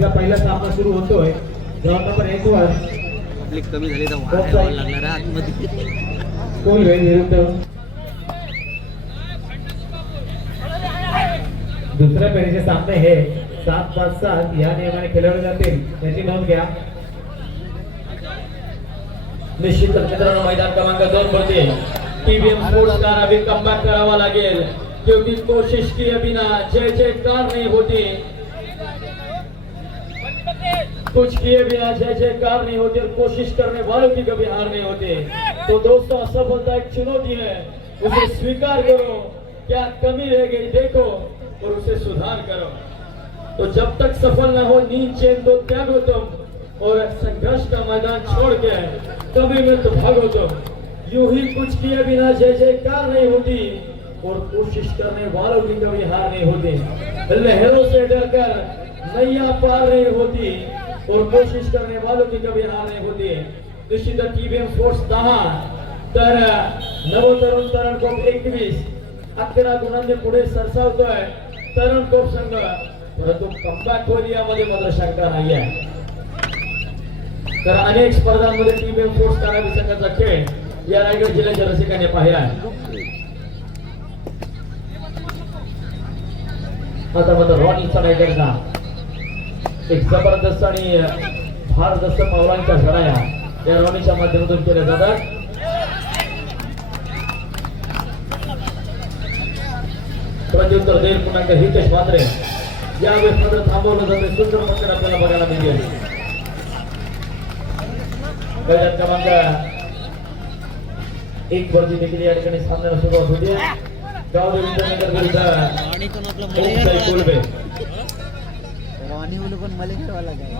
फेरीचा पहिला सामना सुरू होतोय. ग्राउंड नंबर 1 वर पब्लिक कमी झाली तर वाढायला लागणार आहे आतमध्ये. कोलवे विरुद्ध दुसऱ्या फेरीचे सामने हे 7-5-7 या नियमाने खेळवले जातील, याची नोंद घ्या. निश्चितच मित्रांनो मैदान क्रमांक 2 वरती टीबीएम स्पोर्ट्स कार अभी कमबॅक करावा लागेल, क्योंकि कोशिश किए बिना जय जयकार नहीं होती, कुछ किए बिना जय जयकार नहीं होती और कोशिश करने वालों की कभी हार नहीं होती. तो दोस्तों असफलता एक चुनौती है, उसे स्वीकार करो. क्या कमी रह गई देखो और उसे सुधार करो. तो जब तक सफल न हो नींद चैन तो त्यागो तुम और संघर्ष का मैदान छोड़ के कभी मत भागो तुम. यूं ही कुछ किए बिना जय जयकार नहीं होती और कोशिश करने वालों की कभी हार नहीं होती. लहरों से डरकर नैया पार नहीं होती और कोशिश करने वालों की कभी हार नहीं होती. निश्चित टीबीएम स्पोर्ट्स 10 तर नवतरुण तरुण कोप 21 11 गुणांनी पुढे सरसावतोय तरुण कोप संघ, परंतु कमबॅक होईल यामध्ये मात्र शंका नाहीये. तर अनेक स्पर्धांमध्ये टीबीएम स्पोर्ट्स कारगिल संघाचा खेळ या रायगड जिल्ह्याच्या रसिकांनी पाहिला आहे. आता मात्र रॉनी चढाईकरचा एक जबरदस्त आणि भारदस्त पावलांच्या झडाया या रॉनीच्या माध्यमातून केल्या जातात. प्रत्युत्तर देईल पुन्हा हितेश मात्रे यावेळेस मात्र थांबवलं जाते. सुंदर पकड आपल्याला बघायला मिळेल. गटात क्रमांक 1 वरती देखील या ठिकाणी सामन्याला सुरुवात होते. गावदेवी विद्यानगर विरुद्ध कोलबे. रॉनी म्हणून पण मला खेळवा लागेल.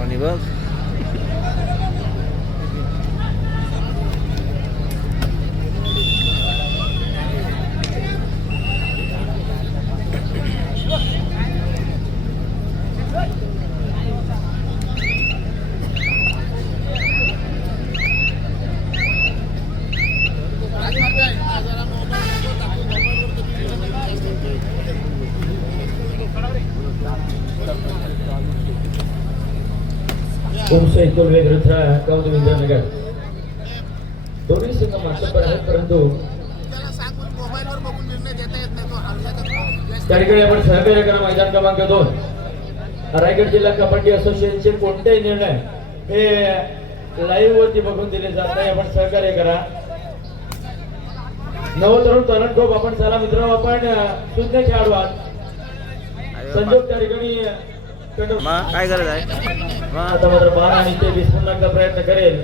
आणि बघ कोलसे कोलवे विरुद्ध गावदेवी विद्यानगर दोन्ही संघ मात्र आहेत, परंतु त्या ठिकाणी आपण सहकार्य करा. मैदान क्रमांक 2 रायगड जिल्हा कबड्डी असोसिएशनचे कोणतेही निर्णय हे लाईव्ह वरती बघून दिले जात नाही. आपण सहकार्य करा. नवतरुण तरुण ग्रुप आपण चला मित्र आपण शून्य खेळाडू आहात. संजोग त्या ठिकाणी काय गरज आहे. आता मात्र 12 आणि 23 पुन्हा प्रयत्न करेल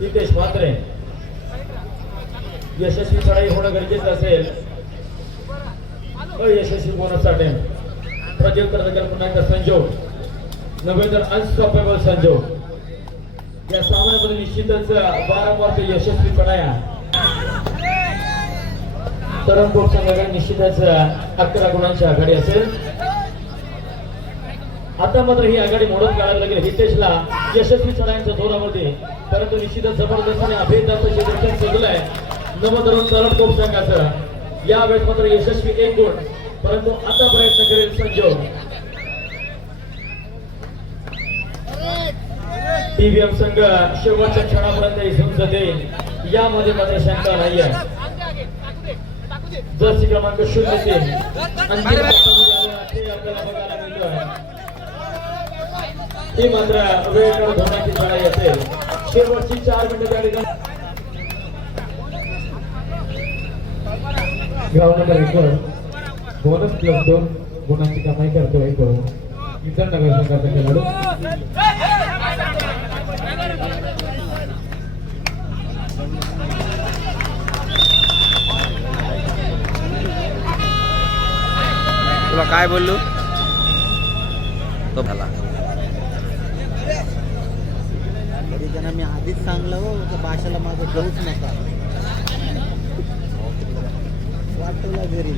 हितेश मात्रे. यशस्वी चढाई होणं गरजेचं असेल. अयशस्वी बोनससाठी प्रत्युत्तर देखील पुन्हा एकदा संजोग नव्हे तर अनस्टॉपेबल संजोग. या सामन्यामध्ये निश्चितच वारंवार यशस्वी चढाया तरुण ग्रुप संघाकडे निश्चितच 11 गुणांची आघाडी असेल. आता मात्र ही आघाडी मोडत काढायला लागेल हितेशला यशस्वी चढायांच्या जोरामध्ये, परंतु निश्चितच जबरदस्त आणि अभेद्य क्षेत्ररक्षण केलंय नवतरुण तरुण ग्रुप संघाचं. यावेळेस मात्र यशस्वी 1 गुण, परंतु आता प्रयत्न करेल संजोग. टीबीएम संघ शेवटच्या क्षणापर्यंत झुंज देईल यामध्ये मात्र शंका नाहीये. जर्सी क्रमांक 0 आपल्याला बघायला मिळतोय. ही मात्र वेळ काढून होण्याची लढाई असेल. शेवटची 4 मिनिटं त्या ठिकाणी गाव नंबर 1 वर बोनस +2 गुणांची कमाई करतोय तो इतर नगर संघाचा खेळाडू. तुला काय बोललो तो झाला तरी त्यांना मी आधीच सांगलं हो तर भाषेला माझं जाऊच नका वाटवला घरी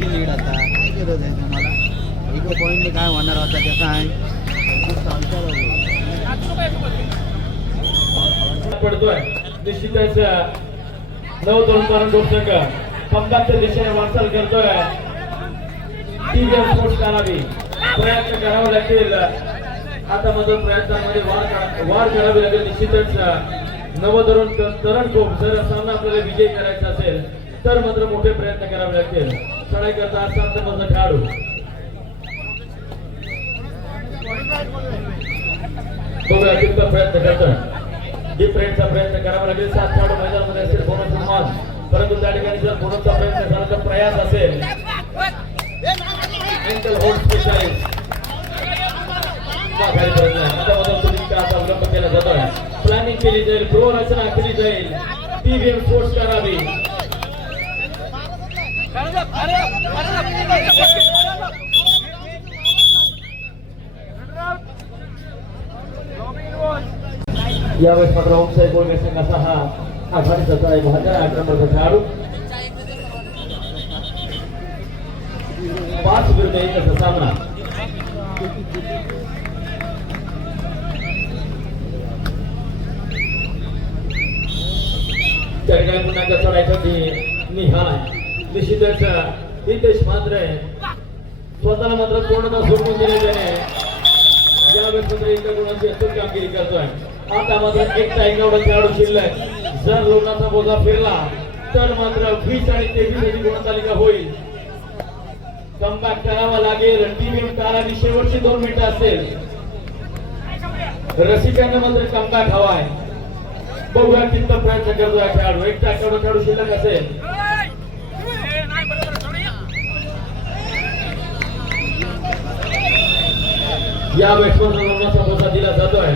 लीड आता काय गरज आहे तुम्हाला एक पॉईंट काय होणार होता त्याचा आहे पडतोय निश्चितच 9-2 पर्यंत संघ कमबॅकच्या दिशेने वाटचाल करतोय. टीव्हीएम स्पोर्ट्स करावी प्रयत्न करावे लागतील. आता मात्र प्रयत्नांमध्ये वाढ करावी लागेल. निश्चितच तरण खूप जर सामना आपल्याला विजय करायचा असेल तर मात्र मोठे प्रयत्न करावे लागतील. चढाई करता असाल माझा खेळाडू बघूया किती प्रयत्न करतोय. डिफरेंटचा प्रयत्न करावा लागेल. 7 खेळाडू मैदानामध्ये असेल बोनस सन्मान परंतु त्या ठिकाणी जर बोनसचा प्रयत्न झाला तर प्रयास असेल एंकल होल्ड स्पेशलिस्ट अवलंब केला जातोय. प्लॅनिंग केली जाईल प्रो रचना केली जाईल. टीव्हीएम स्पोर्ट्स करावी यावेळेस मात्र ओमसाई बोलगे संघाचा हा आघाडीचा आहे. 8 नंबरचा खेळाडू 5 विरुद्ध 1 असा सामना. त्या ठिकाणी पुन्हा एकदा चढायसाठी निहाय निश्चितच हितेश मात्र स्वतःला मात्र पूर्णतः सोडून दिले त्याने यावेळेस मात्र एका गुणाची अचूक कामगिरी करतोय. आता मात्र एकटा एवढा खेळाडू शिल्लक. जर लोकांचा बोजा फिरला तर मात्र 20 आणि 23 अशी गुणतालिका होईल. कमबॅक करावा लागेल. टीव्हीएम कालावधी शेवटची 2 मिनिटं असेल. रसिकांना मात्र कमबॅक हवाय. बघूया किती प्रयत्न करतोय खेळाडू. एकटा खेळाडू शिल्लक असेल. या बॅट्समनचा बोजा दिला जातोय.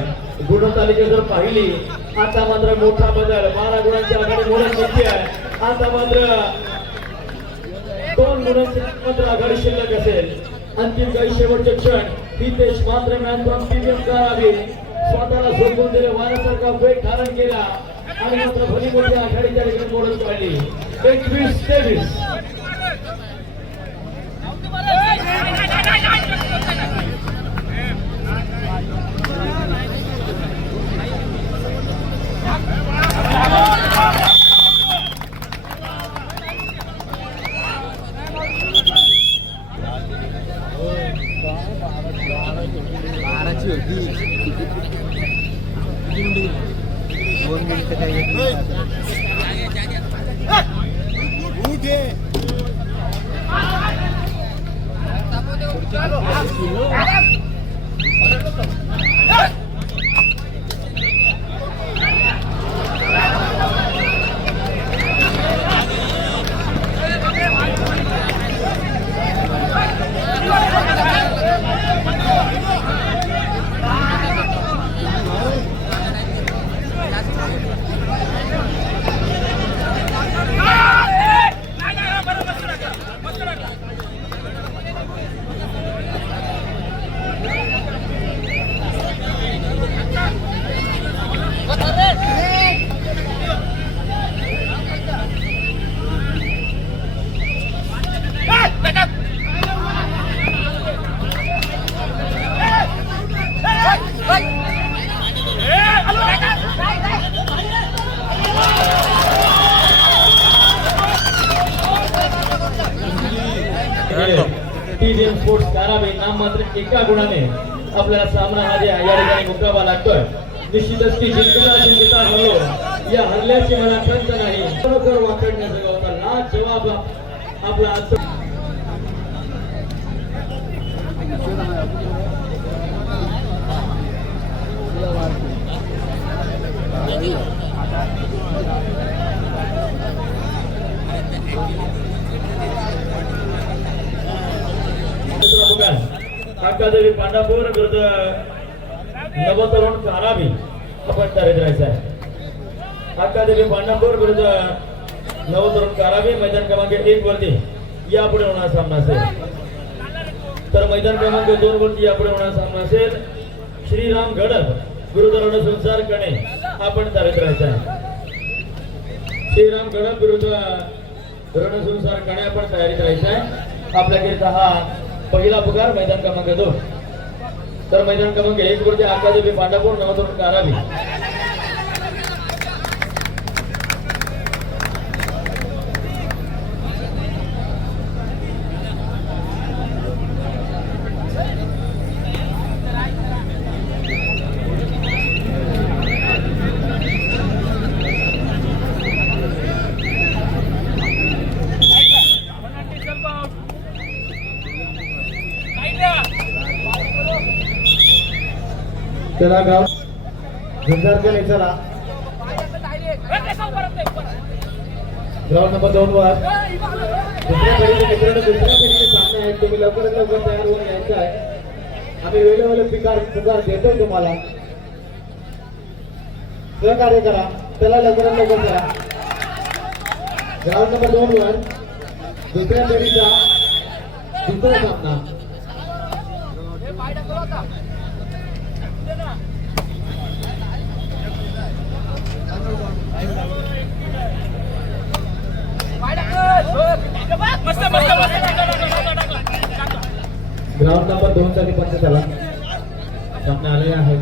गुणतालिका जर पाहिली आता मात्र मोठा बदल 12 गुणांची आघाडी मोडत नक्की आहे. आता मात्र 2 गुणांची मात्र आघाडी शिल्लक असेल. अंतिम काही शेवटचे क्षण हितेश मात्र मॅन फ्रॉम टीव्हीएम करावी स्वतःला झोपून दिले. वाऱ्यासारखा वेग धारण केला आणि मात्र भली मोठी आघाडी त्या ठिकाणी मोडत काढली. 21-23 12ची होती 2 मिनिटं काय टीव्हीएम स्पोर्ट्स कारावे नाम मात्र एका गुणाने आपल्याला सामना हा या ठिकाणी मुकावा लागतोय. निश्चितच ती जिंकता हरलो या हल्ल्याची मला खंत नाही. खरोखर वाकडण्याचा होता लाज जवाब आपला काकादेवी पांडापूर विरुद्ध नवतरुण कारावी आपण तयारीत राहायचं आहे. काकादेवी पांडापूर विरुद्ध नवतरुण कारावी मैदान क्रमांक 1 वरती यापुढे होणार सामना असेल. तर मैदान क्रमांक 2 वरती यापुढे होणार सामना असेल श्रीराम गडप विरुद्ध रणसंसार कणे आपण तयारीत राहायचं आहे. श्रीराम गडप विरुद्ध रणसंसार कणे आपण तयारीत राहायचं आहे. आपल्याकरिता हा पहिला पुकार मैदान क्रमांक 2. तर मैदान क्रमांक 1 वरती आकादेवी पांडापूर नवतरुण कारावी. चला गाव झुंजारकर चला ग्राउंड नंबर 2 वर दुसऱ्या फेरीचे सामने आहेत. तुम्ही लवकरात लवकर तयार होऊन यायचं आहे. आम्ही वेळोवेळी पुकार देतो तुम्हाला. सहकार्य करा. चला लवकरात लवकर करा. ग्राउंड नंबर 2 वर दुसऱ्या फेरीचा दुसरा सामना. ग्राउंड नंबर 2 साठी पंच झाला सामना आलेला आहे.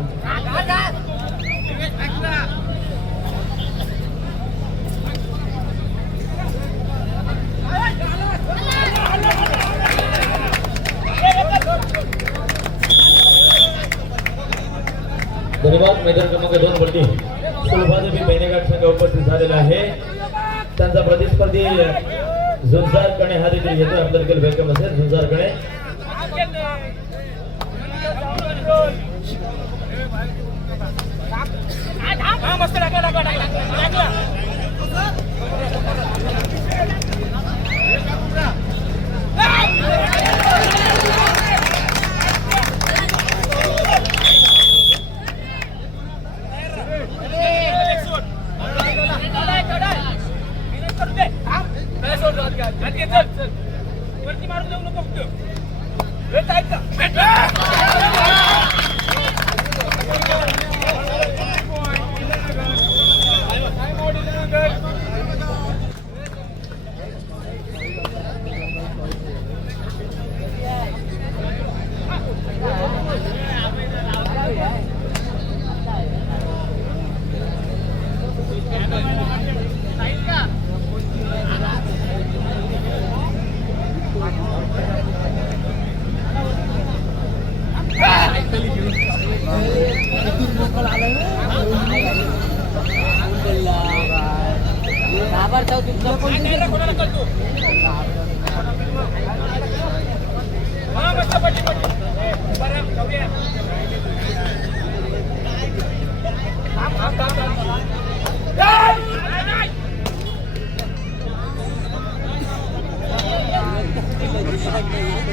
धन्यवाद. मैदान क्रमांक 2 वरती सुलभादेवी बेनेघाट संघ उपस्थित झालेला आहे. त्यांचा प्रतिस्पर्धी झुंजार कणे हा देखील येतो. आपल्या देखील वेलकम असेल झुंजार कणे.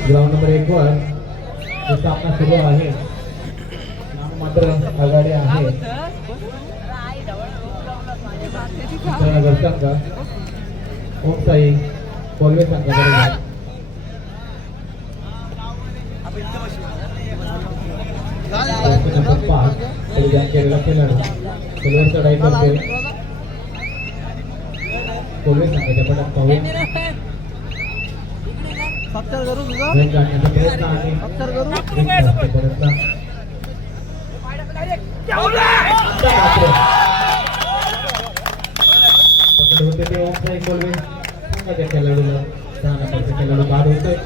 ग्राउंड नंबर 1 वर जो सामना सुरू आहे मात्र आघाडी आहे संघ ओमसाई कोल्हे संघाकडे. नंबर 5 केलेला खेळाडू सिल्वर चढाई करतोय. कोल्हे संघाच्या पटात पाहूया काढण्याचा प्रयत्न आहे. पकड होते ते ओमसाई कोल्हे संघाच्या खेळाडूला खेळाडू बाद होतोय.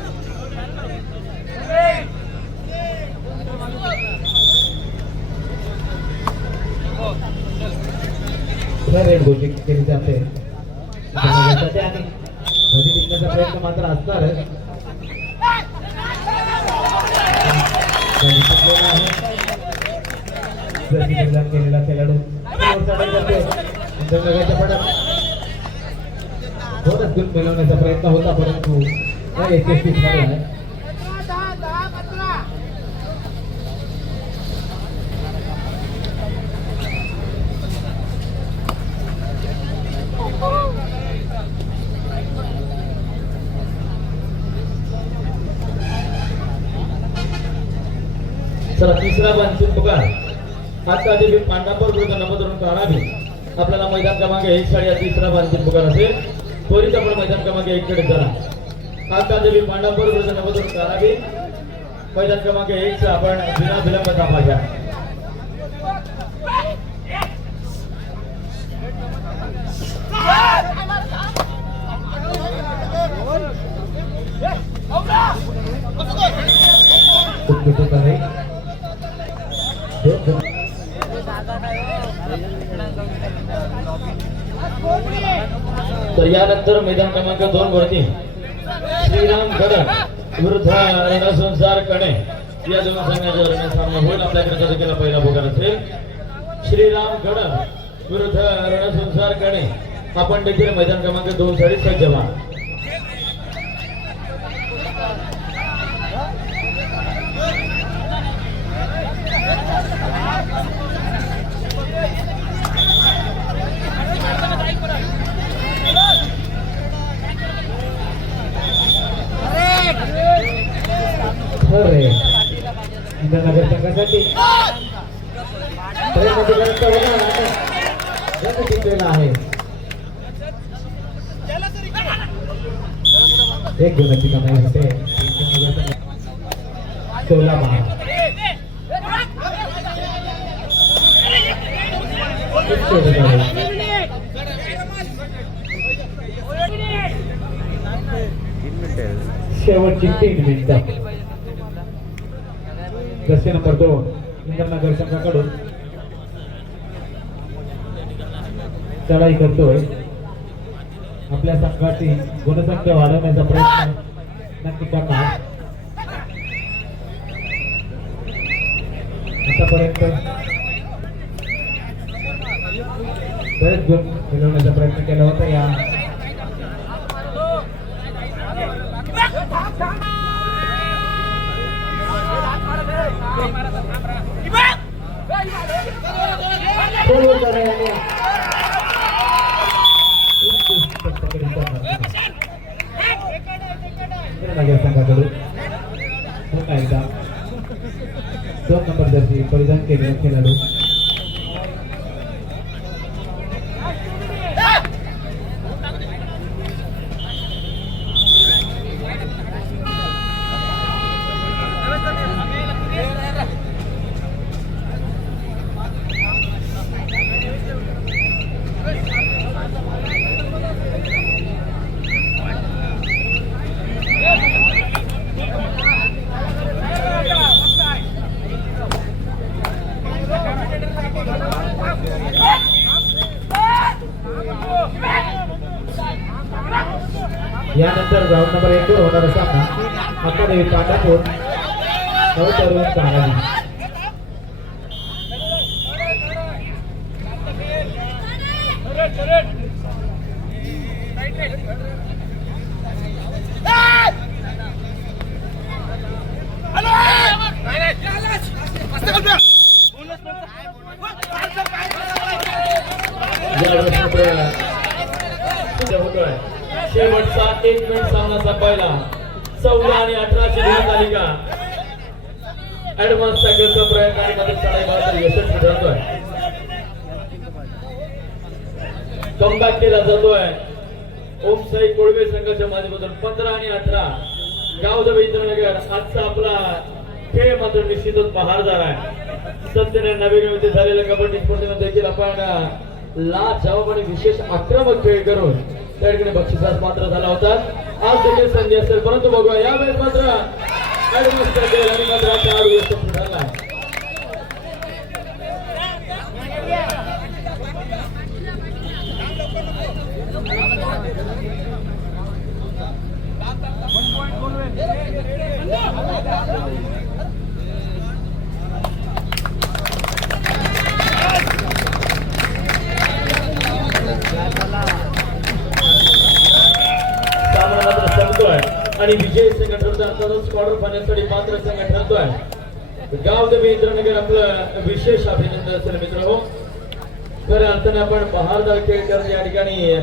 रेड घोषित केली जाते आणि मध्ये जिंकण्याचा प्रयत्न मात्र असणार आहे. जिंकलेला आहे. जर्सी परिधान केलेला खेळाडू चढाई करतोय. इंद्रनगरच्या पडत दोनच गुण मिळवण्याचा प्रयत्न होता परंतु यशस्वी झाला आहे. चला तिसरा बांधून पुकार आता देवी पांडापूर विरुद्ध नमोदरून काढावी. आपल्याला मैदान क्रमांक 1 साडी तिसरा बांधून पुकार असेल त्वरित आपण मैदान क्रमांक 1 कडे चला. आता देवी पांडापूर विरुद्ध नमोदरून काढावी. मैदान क्रमांक 1 चा आपण बिना विलंब थांबायचा. तर यानंतर मैदान क्रमांक 2 वरती श्रीराम गड विरुद्ध रणसंसार कणे या दोन संघाचा रणसामना होईल. आपल्याकडे देखील पहिला पुकार असेल श्रीराम गड विरुद्ध रणसंसार कणे. आपण देखील मैदान क्रमांक 2 साठी सज्ज व्हा. इंद्रनगर संघासाठी जिंकलेला आहे. एक गुणाची कमाई होते. 16 शेवटची 3 मिनिटं. जर्सी नंबर 2 इंद्रनगर संघाकडून चढाई करतोय. आपल्या संघाची गुणसंख्या वाढवण्याचा प्रयत्न नक्की करणार. आतापर्यंत बरेच गुण मिळवण्याचा प्रयत्न केला होता. या संघाकडून पुन्हा एकदा 2 नंबर जर्सी परिधान केलेला खेळाडू यानंतर ग्राउंड नंबर 1 वर होणारा सामना अकादमी पांडापूर नवतरुण कारावी. शेवटचा 1 मिनिट सामनाचा पहिला 14 आणि 18 ची तालिका ऍडव्हान्स टॅकलचा प्रयत्न आणि मध्ये चढाई मात्र यशस्वी ठरतोय. कमबॅक केला जातोय ओम साई कोळवे संघाच्या माध्यमातून. 15 आणि 18 गावदेव इंद्रनगर. आजचा आपला खेळ मात्र निश्चितच बहारदार आहे. सध्या नवीन विधी झालेल्या कबड्डी स्पर्धेमध्ये देखील आपण लाजवाब आणि विशेष आक्रमक खेळ करून त्या ठिकाणी बक्षिसास पात्र झाला होता. आज देखील संधी असेल परंतु बघूया यावेळेस मात्र ऍडव्हान्स टॅकल आणि मात्र चार यशस्वी ठरला. आणि विजय संघ ठरतो अर्थातच क्वार्टर फायनल साठी पात्र संघ ठरतोय गावदेवी इंद्रनगर आपलं विशेष अभिनंदन असेल मित्र हो खऱ्या अर्थाने आपण बहारदार खेळ करत या ठिकाणी